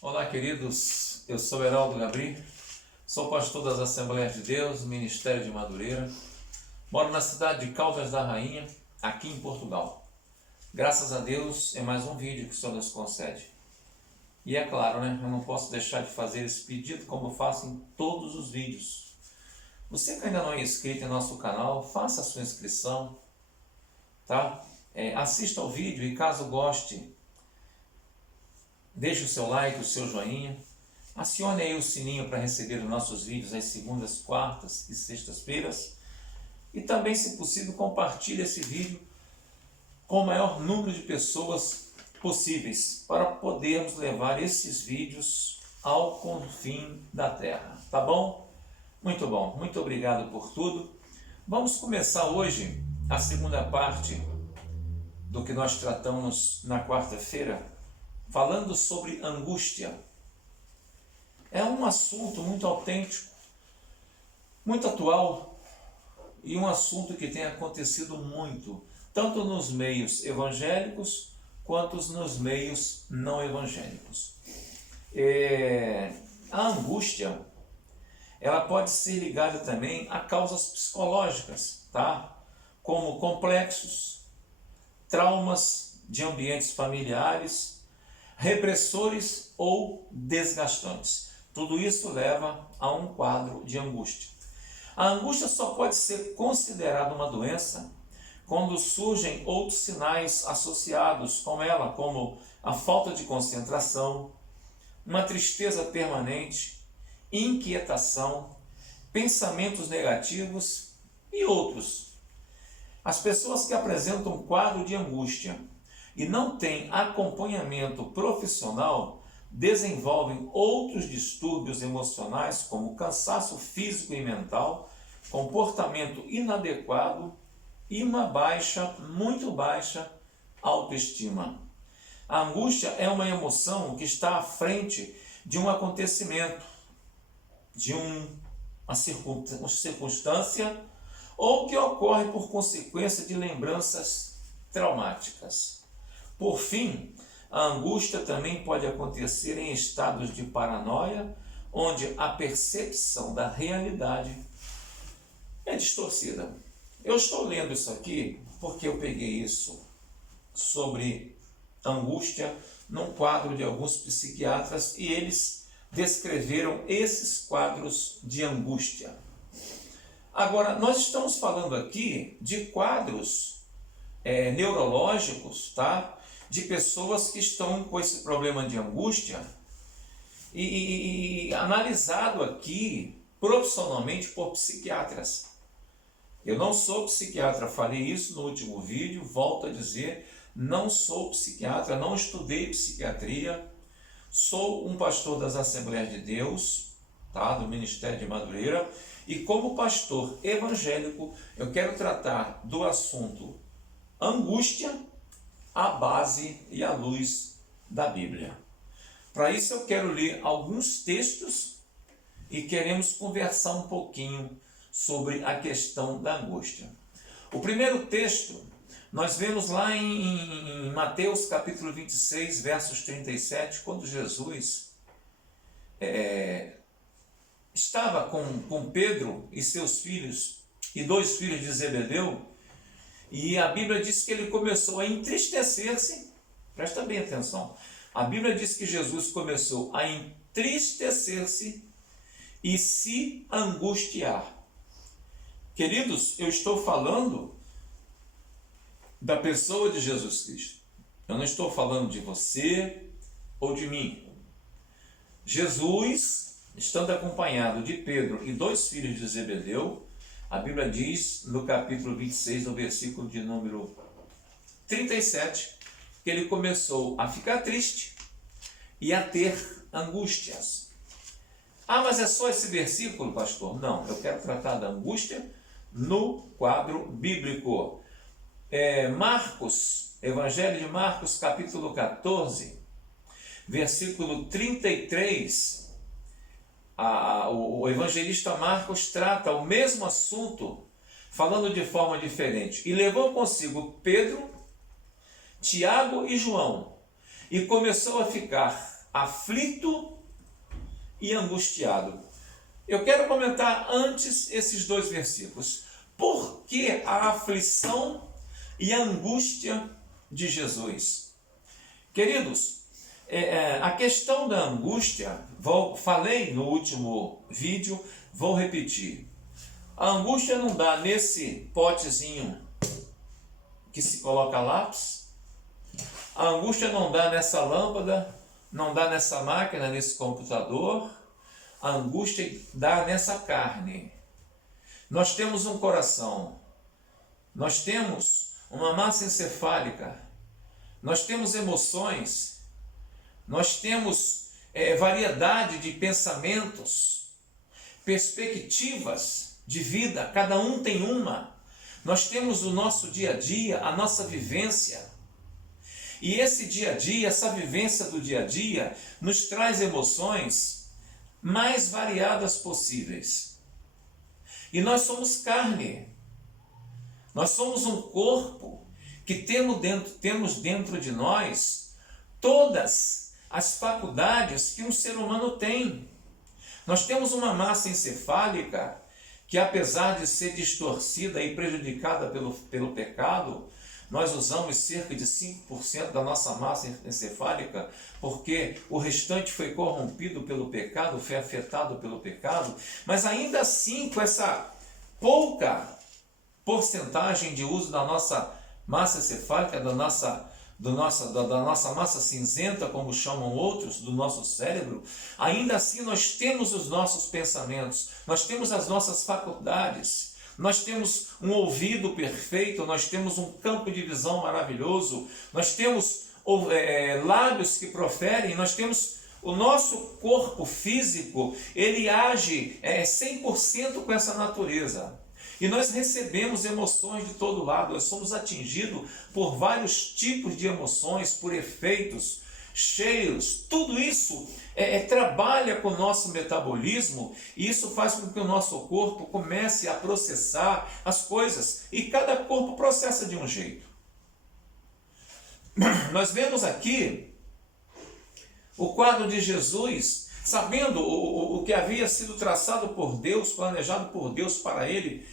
Olá, queridos. Eu sou Heraldo Gabri, sou pastor das Assembleias de Deus, Ministério de Madureira. Moro na cidade de Caldas da Rainha, aqui em Portugal. Graças a Deus, é mais um vídeo que o Senhor nos concede. E é claro, né? Eu não posso deixar de fazer esse pedido como eu faço em todos os vídeos. Você que ainda não é inscrito em nosso canal, faça a sua inscrição, tá? Assista ao vídeo e caso goste, deixe o seu like, o seu joinha. Acione aí o sininho para receber os nossos vídeos às segundas, quartas e sextas-feiras. E também, se possível, compartilhe esse vídeo com o maior número de pessoas possíveis para podermos levar esses vídeos ao confim da terra. Tá bom? Muito bom. Muito obrigado por tudo. Vamos começar hoje a segunda parte do que nós tratamos na quarta-feira, falando sobre angústia. É um assunto muito autêntico, muito atual e um assunto que tem acontecido muito, tanto nos meios evangélicos quanto nos meios não evangélicos. A angústia, ela pode ser ligada também a causas psicológicas, tá? Como complexos, traumas de ambientes familiares, repressores ou desgastantes. Tudo isso leva a um quadro de angústia. A angústia só pode ser considerada uma doença quando surgem outros sinais associados com ela, como a falta de concentração, uma tristeza permanente, inquietação, pensamentos negativos e outros. As pessoas que apresentam um quadro de angústia e não têm acompanhamento profissional desenvolvem outros distúrbios emocionais, como cansaço físico e mental, comportamento inadequado e uma muito baixa autoestima. A angústia é uma emoção que está à frente de um acontecimento, de uma circunstância, ou que ocorre por consequência de lembranças traumáticas. Por fim, a angústia também pode acontecer em estados de paranoia, onde a percepção da realidade é distorcida. Eu estou lendo isso aqui porque eu peguei isso sobre angústia num quadro de alguns psiquiatras e eles descreveram esses quadros de angústia. Agora, nós estamos falando aqui de quadros neurológicos, tá? De pessoas que estão com esse problema de angústia e analisado aqui profissionalmente por psiquiatras. Eu não sou psiquiatra, falei isso no último vídeo, volto a dizer, não sou psiquiatra, não estudei psiquiatria, sou um pastor das Assembleias de Deus, tá? Do Ministério de Madureira, e como pastor evangélico, eu quero tratar do assunto angústia à base e à luz da Bíblia. Para isso eu quero ler alguns textos e queremos conversar um pouquinho sobre a questão da angústia. O primeiro texto nós vemos lá em Mateus capítulo 26, versos 37, quando Jesus estava com Pedro e seus filhos e 2 filhos de Zebedeu, e a Bíblia diz que ele começou a entristecer-se. Presta bem atenção. A Bíblia diz que Jesus começou a entristecer-se e se angustiar. Queridos, eu estou falando da pessoa de Jesus Cristo. Eu não estou falando de você ou de mim. Jesus, estando acompanhado de Pedro e 2 filhos de Zebedeu, a Bíblia diz no capítulo 26, no versículo de número 37, que ele começou a ficar triste e a ter angústias. Ah, mas é só esse versículo, pastor? Não, eu quero tratar da angústia no quadro bíblico. Marcos, Evangelho de Marcos, capítulo 14, versículo 33, o evangelista Marcos trata o mesmo assunto, falando de forma diferente. E levou consigo Pedro, Tiago e João, e começou a ficar aflito e angustiado. Eu quero comentar antes esses dois versículos. Por que a aflição e a angústia de Jesus? Queridos, a questão da angústia, falei no último vídeo, vou repetir. A angústia não dá nesse potezinho que se coloca lápis. A angústia não dá nessa lâmpada, não dá nessa máquina, nesse computador. A angústia dá nessa carne. Nós temos um coração, nós temos uma massa encefálica, nós temos emoções, nós temos variedade de pensamentos, perspectivas de vida, cada um tem uma. Nós temos o nosso dia a dia, a nossa vivência. E esse dia a dia, essa vivência do dia a dia, nos traz emoções mais variadas possíveis. E nós somos carne. Nós somos um corpo que temos dentro de nós todas as faculdades que um ser humano tem. Nós temos uma massa encefálica que, apesar de ser distorcida e prejudicada pelo pecado, nós usamos cerca de 5% da nossa massa encefálica, porque o restante foi corrompido pelo pecado, foi afetado pelo pecado, mas ainda assim, com essa pouca porcentagem de uso da nossa massa encefálica, da nossa massa cinzenta, como chamam outros, do nosso cérebro, ainda assim nós temos os nossos pensamentos, nós temos as nossas faculdades, nós temos um ouvido perfeito, nós temos um campo de visão maravilhoso, nós temos lábios que proferem, nós temos o nosso corpo físico, ele age 100% com essa natureza. E nós recebemos emoções de todo lado, nós somos atingidos por vários tipos de emoções, por efeitos, cheiros, tudo isso trabalha com o nosso metabolismo e isso faz com que o nosso corpo comece a processar as coisas e cada corpo processa de um jeito. Nós vemos aqui o quadro de Jesus, sabendo o que havia sido traçado por Deus, planejado por Deus para ele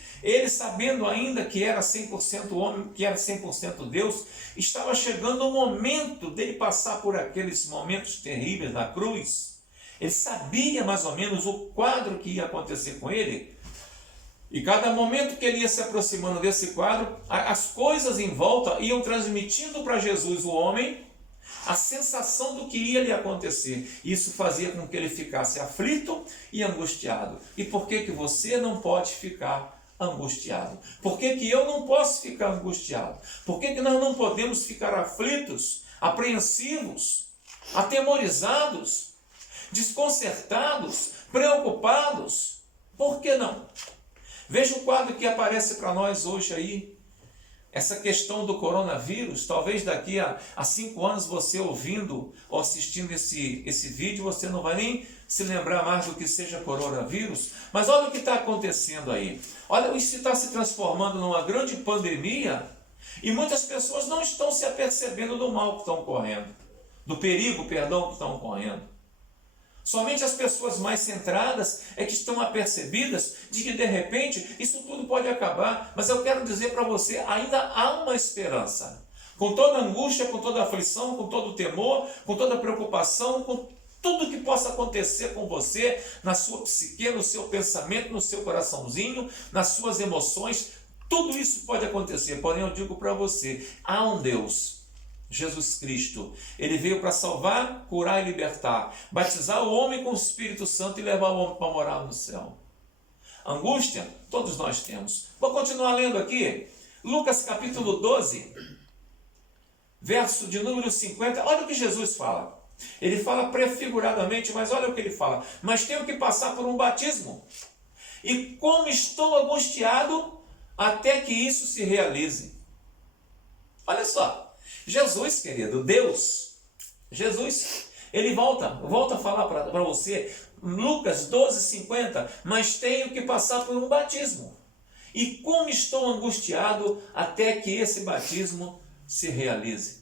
sabendo ainda que era 100% homem, que era 100% Deus, estava chegando o momento dele passar por aqueles momentos terríveis da cruz. Ele sabia mais ou menos o quadro que ia acontecer com ele, e cada momento que ele ia se aproximando desse quadro, as coisas em volta iam transmitindo para Jesus, o homem, a sensação do que ia lhe acontecer. Isso fazia com que ele ficasse aflito e angustiado. E por que você não pode ficar angustiado? Por que eu não posso ficar angustiado? Por que nós não podemos ficar aflitos, apreensivos, atemorizados, desconcertados, preocupados? Por que não? Veja o quadro que aparece para nós hoje aí. Essa questão do coronavírus, talvez daqui a 5 anos você ouvindo ou assistindo esse vídeo, você não vai nem se lembrar mais do que seja coronavírus, mas olha o que está acontecendo aí. Olha, isso está se transformando numa grande pandemia e muitas pessoas não estão se apercebendo do mal que estão correndo, do perigo, que estão correndo. Somente as pessoas mais centradas é que estão apercebidas de que de repente isso tudo pode acabar. Mas eu quero dizer para você, ainda há uma esperança. Com toda angústia, com toda aflição, com todo temor, com toda preocupação, com tudo que possa acontecer com você, na sua psique, no seu pensamento, no seu coraçãozinho, nas suas emoções, tudo isso pode acontecer. Porém eu digo para você, há um Deus, Jesus Cristo. Ele veio para salvar, curar e libertar, batizar o homem com o Espírito Santo e levar o homem para morar no céu. Angústia, todos nós temos. Vou continuar lendo aqui, Lucas capítulo 12, verso de número 50. Olha o que Jesus fala. Ele fala prefiguradamente, mas olha o que ele fala. Mas tenho que passar por um batismo. E como estou angustiado até que isso se realize. Olha só. Jesus, querido, Deus, Jesus, ele volta a falar para você, Lucas 12:50, mas tenho que passar por um batismo. E como estou angustiado até que esse batismo se realize.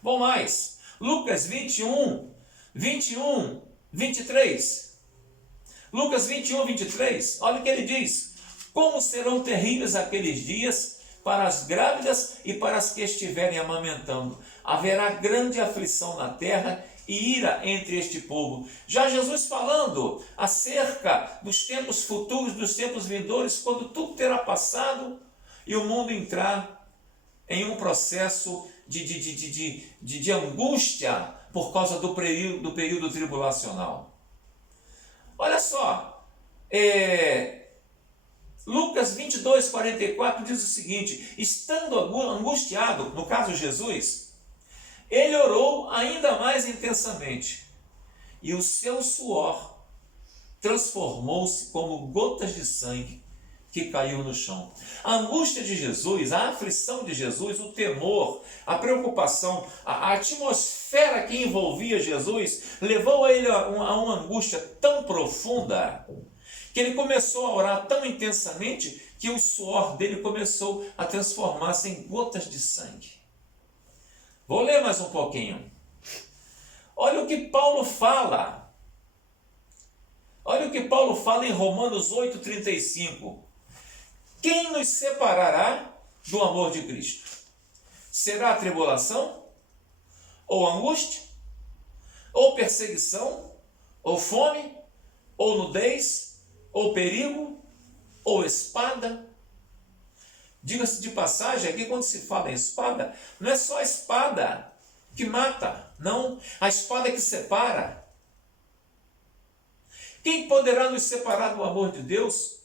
Bom, mais, Lucas 21, 21, 23. Lucas 21, 23. Olha o que ele diz. Como serão terríveis aqueles dias para as grávidas e para as que estiverem amamentando. Haverá grande aflição na terra e ira entre este povo. Já Jesus falando acerca dos tempos futuros, dos tempos vindouros, quando tudo terá passado e o mundo entrar em um processo de angústia por causa do período tribulacional. Olha só, Lucas 22, 44 diz o seguinte: estando angustiado, no caso Jesus, ele orou ainda mais intensamente, e o seu suor transformou-se como gotas de sangue que caiu no chão. A angústia de Jesus, a aflição de Jesus, o temor, a preocupação, a atmosfera que envolvia Jesus, levou a ele a uma angústia tão profunda, que ele começou a orar tão intensamente, que o suor dele começou a transformar-se em gotas de sangue. Vou ler mais um pouquinho. Olha o que Paulo fala. Olha o que Paulo fala em Romanos 8,35. Quem nos separará do amor de Cristo? Será a tribulação? Ou angústia? Ou perseguição? Ou fome? Ou nudez? Ou perigo? Ou espada? Diga-se de passagem, aqui quando se fala em espada, não é só a espada que mata, não, a espada que separa. Quem poderá nos separar do amor de Deus?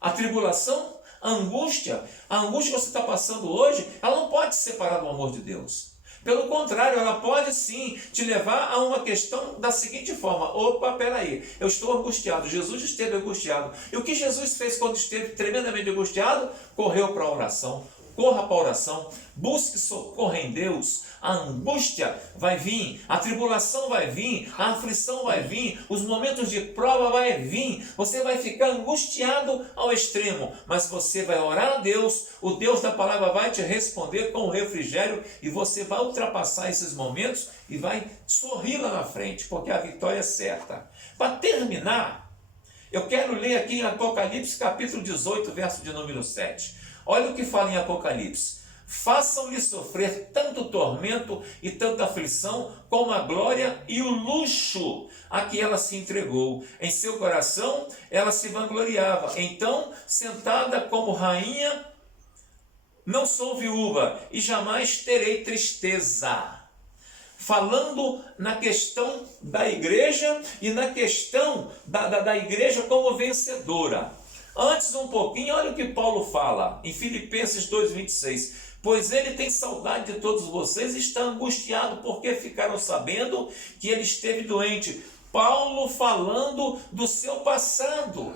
A tribulação, a angústia que você está passando hoje, ela não pode te separar do amor de Deus. Pelo contrário, ela pode sim te levar a uma questão da seguinte forma: opa, peraí, eu estou angustiado, Jesus esteve angustiado. E o que Jesus fez quando esteve tremendamente angustiado? Correu para a oração. Corra para a oração, busque socorro em Deus. A angústia vai vir, a tribulação vai vir, a aflição vai vir, os momentos de prova vai vir. Você vai ficar angustiado ao extremo, mas você vai orar a Deus, o Deus da palavra vai te responder com o refrigério e você vai ultrapassar esses momentos e vai sorrir lá na frente, porque a vitória é certa. Para terminar, eu quero ler aqui em Apocalipse capítulo 18, verso de número 7. Olha o que fala em Apocalipse. Façam-lhe sofrer tanto tormento e tanta aflição, como a glória e o luxo a que ela se entregou. Em seu coração ela se vangloriava. Então, sentada como rainha, não sou viúva e jamais terei tristeza. Falando na questão da igreja e na questão da igreja como vencedora. Antes um pouquinho, olha o que Paulo fala em Filipenses 2,26. Pois ele tem saudade de todos vocês e está angustiado porque ficaram sabendo que ele esteve doente. Paulo falando do seu passado.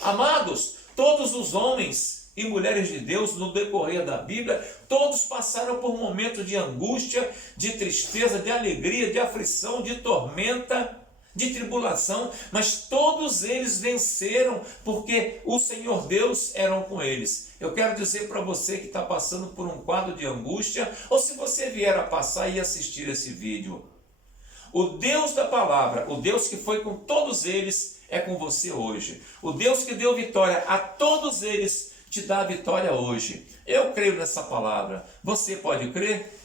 Amados, todos os homens e mulheres de Deus no decorrer da Bíblia, todos passaram por momentos de angústia, de tristeza, de alegria, de aflição, de tormenta, de tribulação, mas todos eles venceram porque o Senhor Deus era com eles. Eu quero dizer para você que está passando por um quadro de angústia, ou se você vier a passar e assistir esse vídeo, o Deus da palavra, o Deus que foi com todos eles, é com você hoje. O Deus que deu vitória a todos eles, te dá a vitória hoje. Eu creio nessa palavra. Você pode crer?